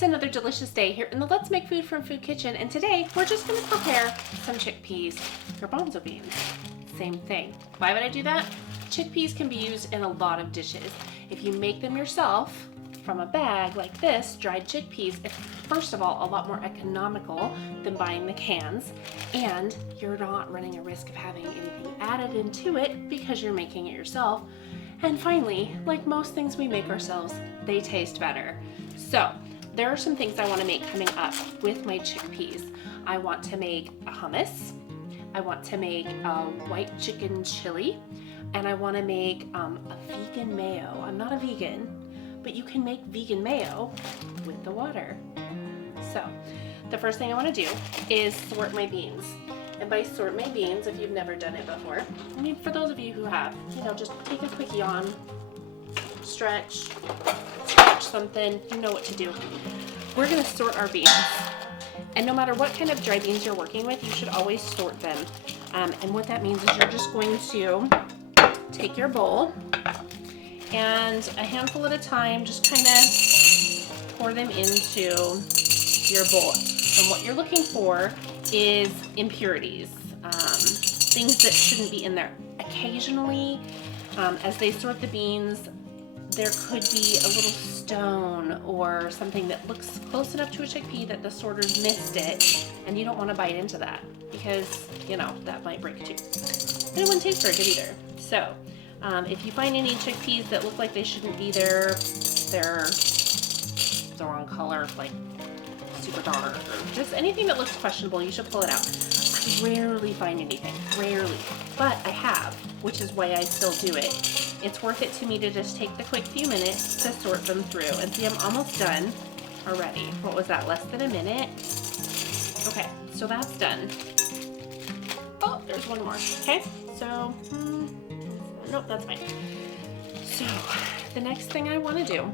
It's another delicious day here in the Let's Make Food from Food Kitchen, and today we're just going to prepare some chickpeas garbanzo beans. Same thing. Why would I do that? Chickpeas can be used in a lot of dishes. If you make them yourself from a bag like this, dried chickpeas, it's first of all a lot more economical than buying the cans, and you're not running a risk of having anything added into it because you're making it yourself. And finally, like most things we make ourselves, they taste better. So there are some things I want to make coming up with my chickpeas. I want to make a hummus, I want to make a white chicken chili, and I want to make a vegan mayo. I'm not a vegan, but you can make vegan mayo with the water. So the first thing I want to do is sort my beans. And by sort my beans, if you've never done it before, I mean, for those of you who have, just take a quick yawn, stretch something, you know what to do. We're gonna sort our beans. And no matter what kind of dry beans you're working with, you should always sort them. And what that means is you're just going to take your bowl and a handful at a time, just kind of pour them into your bowl. And what you're looking for is impurities, things that shouldn't be in there. Occasionally, as they sort the beans, there could be a little stone or something that looks close enough to a chickpea that the sorters missed it, and you don't want to bite into that because, that might break too. And it wouldn't taste very good either. So, if you find any chickpeas that look like they shouldn't be there, they're the wrong color, like super dark, or just anything that looks questionable, you should pull it out. I rarely find anything, rarely, but I have, which is why I still do it. It's worth it to me to just take the quick few minutes to sort them through. And see, I'm almost done already. What was that, less than a minute? Okay, so that's done. Oh, there's one more, okay? So, nope, that's fine. So, the next thing I wanna do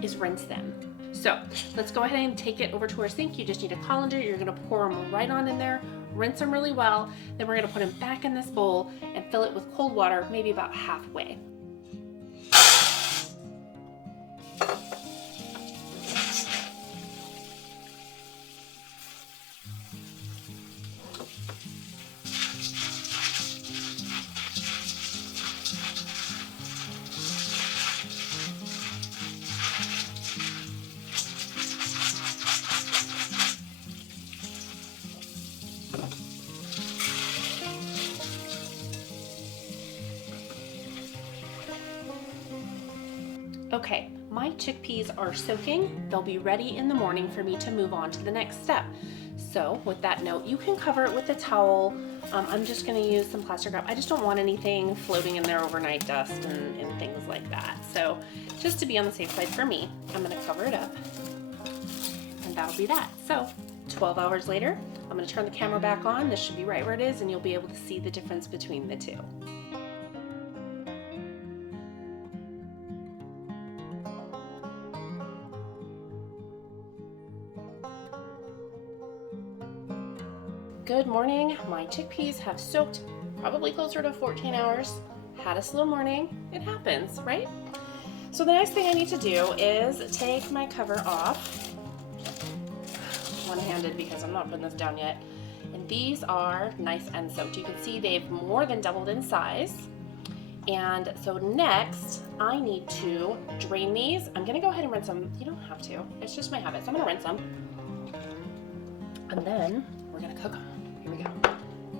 is rinse them. So let's go ahead and take it over to our sink. You just need a colander. You're gonna pour them right on in there, rinse them really well. Then we're gonna put them back in this bowl and fill it with cold water, maybe about halfway. Okay, my chickpeas are soaking. They'll be ready in the morning for me to move on to the next step. So with that note, you can cover it with a towel. I'm just gonna use some plastic wrap. I just don't want anything floating in there, overnight dust and things like that. So just to be on the safe side for me, I'm gonna cover it up, and that'll be that. So 12 hours later, I'm gonna turn the camera back on. This should be right where it is, and you'll be able to see the difference between the two. Good morning. My chickpeas have soaked probably closer to 14 hours. Had a slow morning. It happens, right? So the next thing I need to do is take my cover off. One-handed because I'm not putting this down yet. And these are nice and soaked. You can see they've more than doubled in size. And so next, I need to drain these. I'm gonna go ahead and rinse them. You don't have to. It's just my habit. So I'm gonna rinse them. And then we're gonna cook them. Here we go.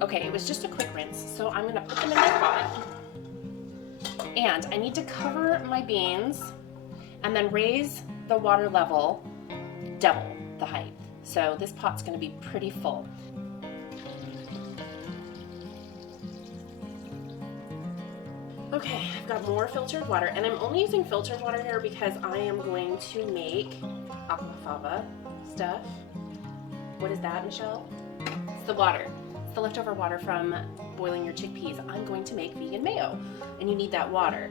Okay, it was just a quick rinse, so I'm gonna put them in my pot. And I need to cover my beans and then raise the water level double the height. So this pot's gonna be pretty full. Okay, I've got more filtered water, and I'm only using filtered water here because I am going to make aquafaba stuff. What is that, Michelle? It's the water. It's the leftover water from boiling your chickpeas. I'm going to make vegan mayo, and you need that water.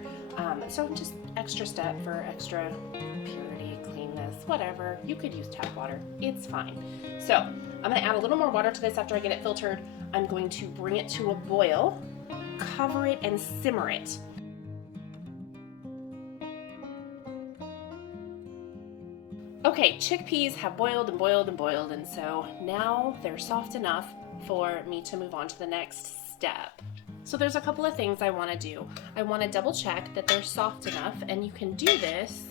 So just extra step for extra purity, cleanness, whatever. You could use tap water. It's fine. So I'm going to add a little more water to this after I get it filtered. I'm going to bring it to a boil, cover it, and simmer it. Okay, chickpeas have boiled and boiled and boiled, and so now they're soft enough for me to move on to the next step. So there's a couple of things I want to do. I want to double check that they're soft enough, and you can do this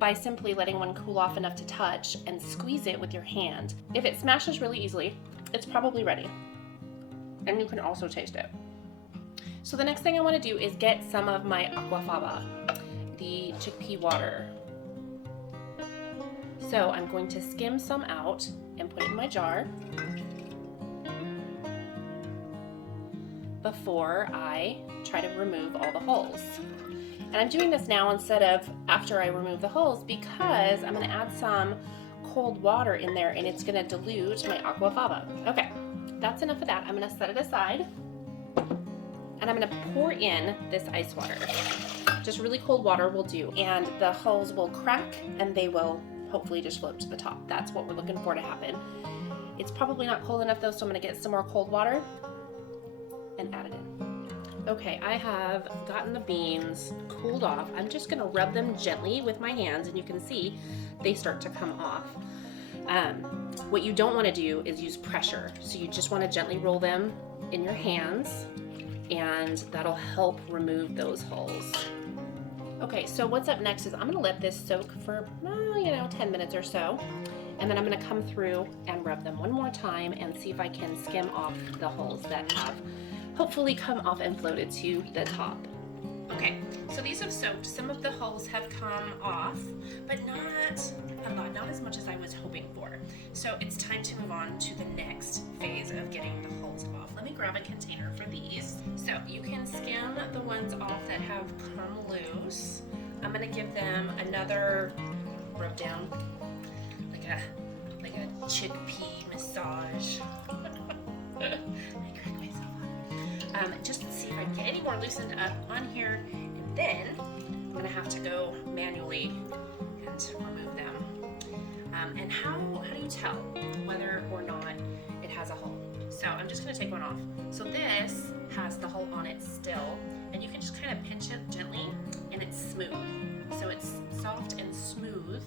by simply letting one cool off enough to touch and squeeze it with your hand. If it smashes really easily, it's probably ready. And you can also taste it. So the next thing I want to do is get some of my aquafaba, the chickpea water. So I'm going to skim some out and put it in my jar before I try to remove all the holes. And I'm doing this now instead of after I remove the holes because I'm going to add some cold water in there and it's going to dilute my aquafaba. Okay, that's enough of that. I'm going to set it aside and I'm going to pour in this ice water. Just really cold water will do, and the holes will crack and they will hopefully just float to the top. That's what we're looking for to happen. It's probably not cold enough though, so I'm going to get some more cold water and add it in. Okay, I have gotten the beans cooled off. I'm just gonna rub them gently with my hands and you can see they start to come off. What you don't wanna do is use pressure. So you just wanna gently roll them in your hands and that'll help remove those holes. Okay, so what's up next is I'm gonna let this soak for, 10 minutes or so. And then I'm gonna come through and rub them one more time and see if I can skim off the holes that have hopefully come off and floated to the top. Okay, so these have soaked. Some of the holes have come off, but not a lot, not as much as I was hoping for. So it's time to move on to the next phase of getting the holes off. Let me grab a container for these. So you can skim the ones off that have come loose. I'm gonna give them another rub down, like a chickpea massage. Just to see if I can get any more loosened up on here, and then I'm gonna have to go manually and remove them. And how do you tell whether or not it has a hole? So I'm just gonna take one off. So this has the hole on it still, and you can just kind of pinch it gently, and it's smooth. So it's soft and smooth,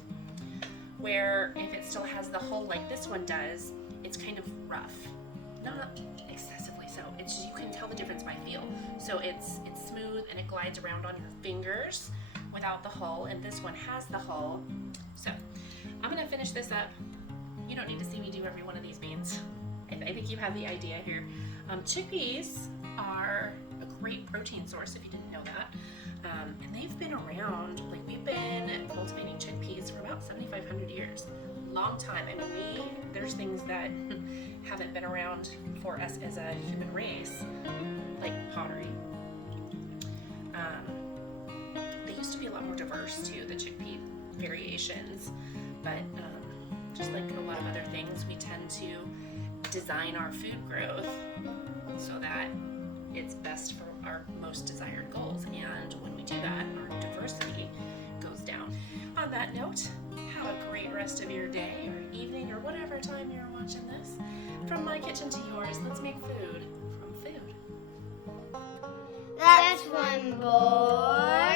where if it still has the hole like this one does, it's kind of rough. Not excessively so. It's just, you can tell the difference by feel. So it's smooth and it glides around on your fingers without the hole, and this one has the hole. So I'm gonna finish this up. You don't need to see me do every one of these beans. I think you have the idea here. Chickpeas are a great protein source if you didn't know that. And they've been around, like we've been cultivating chickpeas for about 7,500 years. Long time. I mean, there's things that haven't been around for us as a human race, like pottery. They used to be a lot more diverse too, the chickpea variations, but just like a lot of other things, we tend to design our food growth so that it's best for our most desired goals, and when we do that, our diversity goes down. On that note, have a great rest of your day or evening or whatever time you're watching this. From my kitchen to yours, let's make food from food. That's one boy.